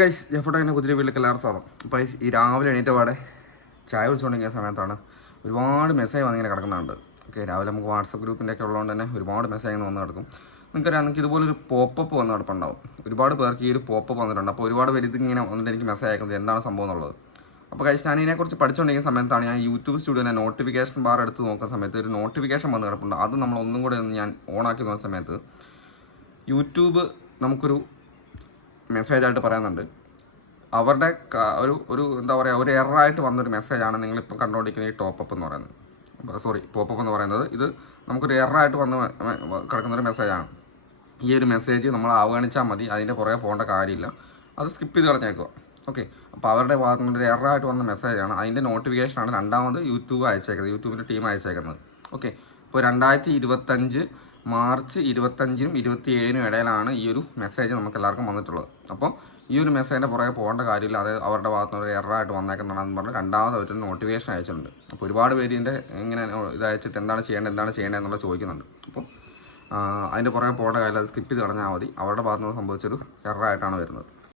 Guys ജെഫോട്ടോ തന്നെ പുതിയ വീട്ടിലേക്ക് എല്ലാവരും സ്വാഗതം. അപ്പോൾ ഈ രാവിലെ എണീറ്റ പാടെ ചായ കുടിച്ചുകൊണ്ടിരിക്കുന്ന സമയത്താണ് ഒരുപാട് മെസ്സേജ് വന്നിങ്ങനെ കിടക്കുന്നുണ്ട്. ഓക്കെ, രാവിലെ നമുക്ക് വാട്സപ്പ് ഗ്രൂപ്പിൻ്റെ ഒക്കെ ഉള്ളതുകൊണ്ട് തന്നെ ഒരുപാട് മെസ്സേജ് വന്ന് കിടക്കും. നിങ്ങൾക്കറിയാം, നിങ്ങൾക്ക് ഇതുപോലൊരു പോപ്പപ്പ് വന്ന് കിടപ്പുണ്ടാവും. ഒരുപാട് പേർക്ക് ഈ ഒരു പോപ്പപ്പ് വന്നിട്ടുണ്ട്. അപ്പോൾ ഒരുപാട് പേര് ഇതിങ്ങനെ വന്നിട്ട് എനിക്ക് മെസ്സേജ് അയക്കുന്നത് എന്താണ് സംഭവം എന്നുള്ളത്. അപ്പോൾ ഗൈസ്, ഞാൻ ഇതിനെക്കുറിച്ച് പഠിച്ചുകൊണ്ടിരിക്കുന്ന സമയത്താണ് ഞാൻ യൂട്യൂബ് സ്റ്റുഡിയോനെ നോട്ടിഫിക്കേഷൻ ബാർ എടുത്ത് നോക്കുന്ന സമയത്ത് ഒരു നോട്ടിഫിക്കേഷൻ വന്ന് കിടപ്പുണ്ട്. അത് നമ്മൾ ഒന്നും കൂടെ ഒന്ന് ഞാൻ ഓണാക്കി നോക്കുന്ന സമയത്ത് യൂട്യൂബ് നമുക്കൊരു മെസ്സേജായിട്ട് പറയുന്നുണ്ട്. അവരുടെ ഒരു എന്താ പറയുക, ഒരു എററായിട്ട് വന്നൊരു മെസ്സേജാണ് നിങ്ങളിപ്പോൾ കണ്ടുകൊണ്ടിരിക്കുന്ന ഈ ടോപ്പപ്പ് എന്ന് പറയുന്നത്. പോപ്പപ്പ് എന്ന് പറയുന്നത് ഇത് നമുക്കൊരു എററായിട്ട് വന്ന് കിടക്കുന്നൊരു മെസ്സേജാണ്. ഈ ഒരു മെസ്സേജ് നമ്മൾ അവഗണിച്ചാൽ മതി, അതിൻ്റെ പുറകെ പോകേണ്ട കാര്യമില്ല, അത് സ്കിപ്പ് ചെയ്ത് കളഞ്ഞേക്കുക. ഓക്കെ, അപ്പോൾ അവരുടെ ഭാഗത്തു നിന്ന് ഒരു എററായിട്ട് വന്ന മെസ്സേജാണ്. അതിൻ്റെ നോട്ടിഫിക്കേഷനാണ് രണ്ടാമത് യൂട്യൂബിൻ്റെ ടീം അയച്ചേക്കുന്നത്. ഓക്കെ, ഇപ്പോൾ 2025 മാർച്ച് 25-നും 27-നും ഇടയിലാണ് ഈ ഒരു മെസ്സേജ് നമുക്ക് എല്ലാവർക്കും വന്നിട്ടുള്ളത്. അപ്പോൾ ഈ ഒരു മെസ്സേജിൻ്റെ പുറകെ പോകേണ്ട കാര്യമില്ല, അത് അവരുടെ ഭാഗത്തുനിന്ന് ഒരു എററായിട്ട് വന്നേക്കുന്നതാണെന്ന് പറഞ്ഞ് രണ്ടാമത് അവരൊരു നോട്ടിഫിക്കേഷൻ അയച്ചിട്ടുണ്ട്. അപ്പോൾ ഒരുപാട് പേര് ഇതിൻ്റെ ഇങ്ങനെ ഇത് അയച്ചിട്ട് എന്താണ് ചെയ്യേണ്ടത് എന്നുള്ളത് ചോദിക്കുന്നുണ്ട്. അപ്പോൾ അതിൻ്റെ പുറകെ പോകേണ്ട കാര്യമില്ല, അത് സ്കിപ്പ് ചെയ്ത് കളഞ്ഞാൽ മതി. അവരുടെ ഭാഗത്തുനിന്ന് സംഭവിച്ചൊരു എററായിട്ടാണ് വരുന്നത്.